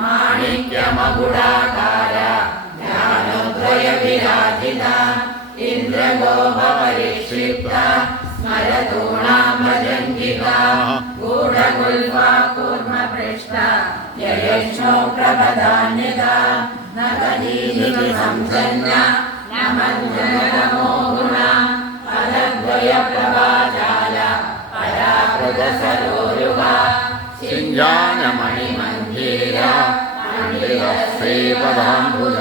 മാണിക്യമകുടാകാര ജ്ഞാനോദ്വയ വിരാജിത ഇന്ദ്രഗോപരിക്ഷിപ്ത സ്മരതൂണാമജംഗിക ഗൂഢഗുൽഫാ കൂർമ്മപൃഷ്ട യയഷ്ണോ പ്രഭധാന്യത നഗദീനി സംസന്ന നമോ ഗുണ പദദ്വയ പ്രഭാജാല പരാകൃത സരോരുഹ സിഞ്ജാനമണിമഞ്ജീര പണ്ഡിത ശ്രീപദാംബുജ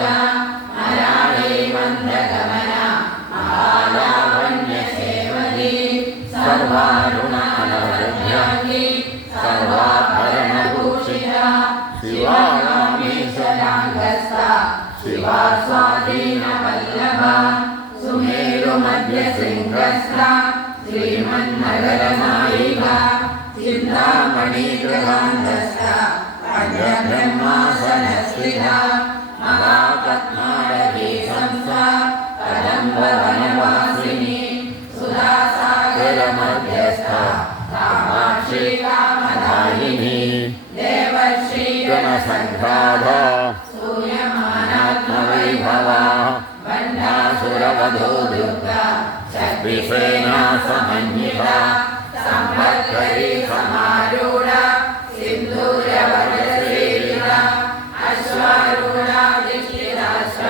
മരാളേ മന്ദഗമന മഹാലാവണ്യസേവതി സർവാരുണാനവൃദ്ധ്യാംഗി സർവാഭരണഭൂഷിത ശിവാമീശ്വരാംഗസ്ഥ ശിവാസ്വാധീനവല്ലഭ സുമേരുമധ്യശൃംഗസ്ഥ ശ്രീമന്മകരനായിക ചിന്താമണിഗൃഹാന്തസ്ഥ പഞ്ചബ്രഹ്മാസനസ്ഥിത മഹാപത്മാടകീ സംസ്ഥ കദംബവനവാസിനി സുധാസാഗരമധ്യസ്ഥ കാമാക്ഷി കാമദായിനി ദേവർഷി ഗണസംഘാത സൂയമാനാത്മവൈഭവ ബണ്ഡാസുരവധൂ ദുർഗ ശക്തിസേനാ സമന്വിത സമ്പത്കരി സമാരൂഢ സിന്ദൂരവരസേവിത അശ്വാരൂഢാധിഷ്ഠിതാശ്വ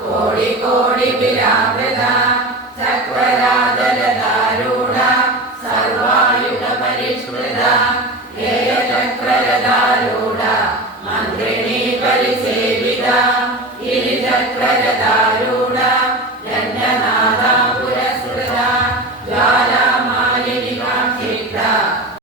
കോടി കോടി വിരാവൃത ചക്രരാജലധാരൂഢ സർവായുധ പരിഷ്കൃത